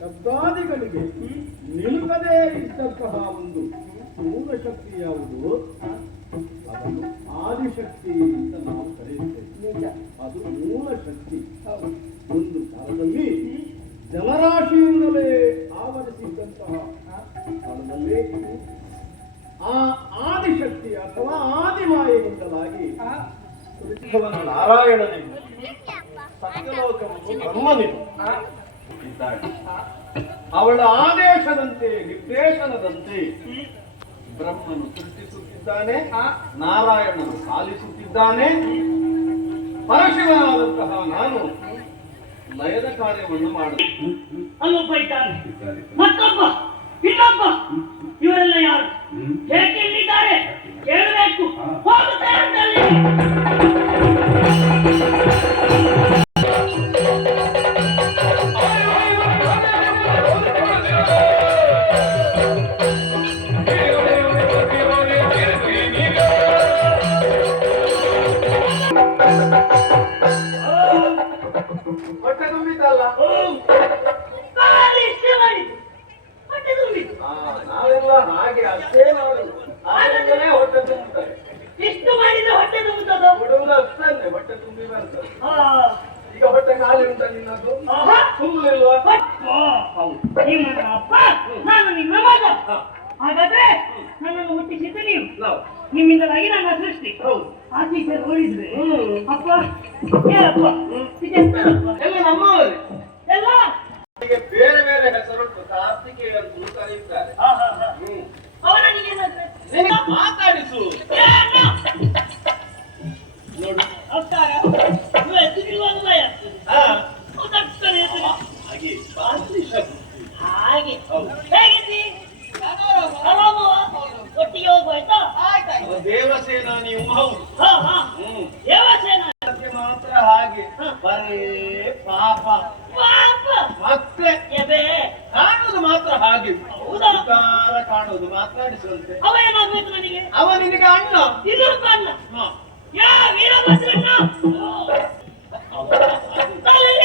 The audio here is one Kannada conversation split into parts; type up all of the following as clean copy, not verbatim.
ಶಬ್ದಾದಿಗಳಿಗೆ ನಿಲುಕದೇ ಇದ್ದಂತಹ ಒಂದು ಮೂಲ ಶಕ್ತಿ ಯಾವುದು? ಅದನ್ನು ಆದಿಶಕ್ತಿ ಅಂತ ನಾವು ಕರೆಯುತ್ತೇವೆ. ಅದು ಮೂಲ ಶಕ್ತಿ. ಒಂದು ಕಾಲದಲ್ಲಿ ಜಲರಾಶಿಯಿಂದಲೇ ಆವರಿಸಿದ್ದಂತಹ ಕಾಲದಲ್ಲಿ ಆ ಆದಿಶಕ್ತಿ ಅಥವಾ ಆದಿಮಾಯೆಯಿಂದಲಾಗಿ ನಾರಾಯಣನಿಂದ ಸತ್ಯಲೋಕವನ್ನು ಬ್ರಹ್ಮನಿಂದ ಅವಳ ಆದೇಶದಂತೆ ನಿರ್ದೇಶನದಂತೆ ಬ್ರಹ್ಮನು ಸೃಷ್ಟಿಸುತ್ತಿದ್ದಾನೆ, ನಾರಾಯಣನು ಪಾಲಿಸುತ್ತಿದ್ದಾನೆ. ಪರಶಿವನಾದಂತಹ ನಾನು ಲಯದ ಕಾರ್ಯವನ್ನು ಮಾಡುತ್ತೇನೆ. ಅಲ್ಲೊಬ್ಬ ಇದ್ದಾನೆ, ಮತ್ತೊಬ್ಬ, ಇನ್ನೊಬ್ಬ. ಇವರೆಲ್ಲ ಯಾರು? ಹೇಗೆ ಇಲ್ಲಿದ್ದಾರೆ ಕೇಳಬೇಕು. ಹೋಗುತ್ತಾರೆ. ಹೊಟ್ಟೆ ತುಂಬಿತಲ್ಲ? ನಾವೆಲ್ಲ ಹಾಗೆ ಅಷ್ಟೇ ಮಾಡುದು. ಆದ್ರೆ ಹೊಟ್ಟೆ ತುಂಬುತ್ತಾರೆ. ಇಷ್ಟು ಮಾಡಿದ್ರೆ ಹೊಟ್ಟೆ ತುಂಬುತ್ತದ? ಹುಡುಗ ಅಷ್ಟೇ ಹೊಟ್ಟೆ ತುಂಬಿ ಬರ್ತದೆ. ಈಗ ಹೊಟ್ಟೆ ಖಾಲಿ ಉಂಟ ನಿನ್ನದು? ತುಂಬಲಿಲ್ವಾ? ನಾನು ನಿಮ್ಮ ಮಗ. ಹಾಗಾದ್ರೆ ನನ್ನನ್ನು ಹುಟ್ಟಿಸಿದ್ದು ನೀವು. ನಿಮ್ಮಿಂದಲಾಗಿ ನನ್ನ ಸೃಷ್ಟಿ. ಆಚೀಚೆ ನೋಡಿದ್ರೆ ಅಪ್ಪ ಏನಪ್ಪ ಎಲ್ಲ ನಮ್ಮವರೇ. ಎಲ್ಲ ಬೇರೆ ಬೇರೆ ಹೆಸರುಂಟು. ಕಾರ್ತಿಕೇಯ ಅಂತ ಕರೆಯುತ್ತಾರೆ. ಅವನಿಗೆ ಮಾತಾಡಿಸು ನೋಡು. ನಮಸ್ಕಾರ. ಹಾಗೆ ಹೇಗಿದ್ದಿ? ಒಟ್ಟಿಗೆ ಹೋಗ್ಬೋಯ್ತಾ? ದೇವಸೇನಾ ನೀವು? ಹೌದು. ದೇವಸೇನಾ ಮಾತ್ರ ಹಾಗೆ ಬರೇ ಪಾಪ ಮತ್ತೆ ಕಾಣುದು ಮಾತ್ರ ಹಾಗೆ. ಕಾಣುದು ಮಾತಾಡಿಸುವಂತೆ. ಅವ ಏನಾಗ್ಬೇಕು ನನಗೆ? ಅವ ನಿನಗೆ ಅಣ್ಣ. ಇನ್ನೊಬ್ಬ ಅಣ್ಣ. ಯಾ ವೀರಭದ್ರಣ್ಣ.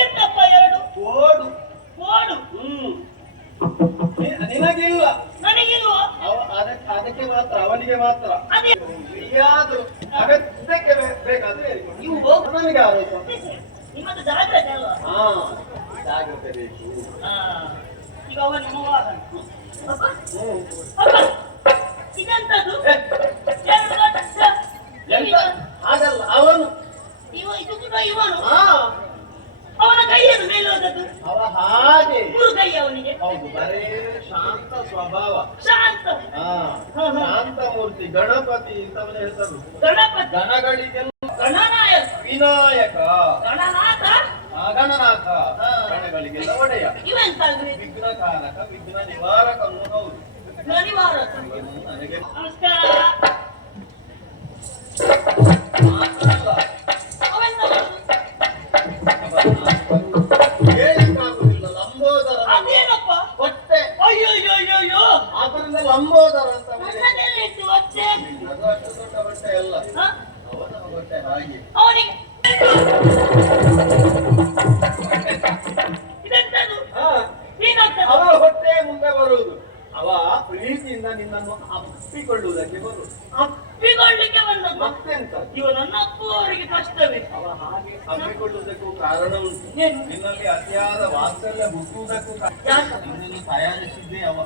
ಎಂತಪ್ಪ ಎರಡು? ಓಡು ಓಡು. ನಿನಗಿಲ್ಲ. ನನಗಿಲ್ವ? ಅದಕ್ಕೆ ಮಾತ್ರ, ಅವನಿಗೆ ಮಾತ್ರ. ಯಾವ್ದು ಅಗತ್ಯಕ್ಕೆ ಬೇಕಾದ್ರೆ ನೀವು ಹೋಗ. ನನಗೆ ಆರೋಪ. ನಿಮ್ಮದು ಜಾಗ್ರತೆ ಅಲ್ವಾ? ಜಾಗ್ರತೆ ಬೇಕು. ಈಗ ಅವ ನಿಮ್ಮ ಇದೆಂತದ್ದು? ಹಾಗಲ್ಲ, ಅವನು ಇದು ಕೂಡ ಇವನು. ಅವನ ಕೈಯನ್ನು ಮೇಲೆ ಹೋದದ್ದು ಅವ ಹಾಗೆ. ಮೂರು ಕೈ ಅವನಿಗೆ. ಹೌದು, ಬರೇ ಶಾಂತ ಸ್ವಭಾವ. ಶಾಂತ ಶಾಂತ ಮೂರ್ತಿ. ಗಣಪತಿ ಅಂತವನ ಹೆಸರು. ಗಣಪತಿ. ಗಣಗಳಿಗೆಲ್ಲ ಗಣನಾಯಕ. ವಿನಾಯಕ. ಗಣನಾಥ. ಗಣನಾಥ. ಗಣಗಳಿಗೆಲ್ಲ ಒಡೆಯ. ಇವೆಂತಲ್ರಿ? ವಿಘ್ನಕಾರಕ, ವಿಘ್ನ ನಿವಾರಕನು. ಹೌದು, ನಿವಾರಕ. ನನಗೆ ನಮಸ್ಕಾರ. ಹೇಳಿಕ್ಕಾಗುದಿಲ್ಲ. ಲಂಬೋದರ. ಅದೇನಪ್ಪ? ಹೊಟ್ಟೆ. ಅಯ್ಯೋ ಆದ್ರಿಂದ ಲಂಬೋದರ ಅಂತ. ಹೊಟ್ಟೆ. ಅದು ಅಷ್ಟು ದೊಡ್ಡ ಹೊಟ್ಟೆ ಅಲ್ಲ, ಅವನ ಹೊಟ್ಟೆ ಹಾಗೆ. ಅವನಿಗೆ ಇದೆಂತದು? ಅವರ ಹೊಟ್ಟೆ ಮುಂದೆ ಬರುವುದು. ಅವ ಪ್ರೀತಿಯಿಂದ ನಿನ್ನನ್ನು ಅಪ್ಪಿಕೊಳ್ಳುವುದಕ್ಕೆ ಬರುವುದು. ಅಪ್ಪಿಕೊಳ್ಳಿಕ್ಕೆ ಬಂದದ್ದು ಮತ್ತೆಂತ? ಇವ ನನ್ನ ಅಪ್ಪುವವರಿಗೆ ಕಷ್ಟವೇ. ಅವ ಹಾಗೆ ಅಪ್ಪಿಕೊಳ್ಳುವುದಕ್ಕೂ ಕಾರಣ ಉಂಟು. ನಿನ್ನಲ್ಲಿ ಅತಿಯಾದ ವಾತ್ಸಲ್ಯ ಹುಟ್ಟುವುದಕ್ಕೂ ನಿನ್ನನ್ನು ತಯಾರಿಸಿದ್ದೇ ಅವ.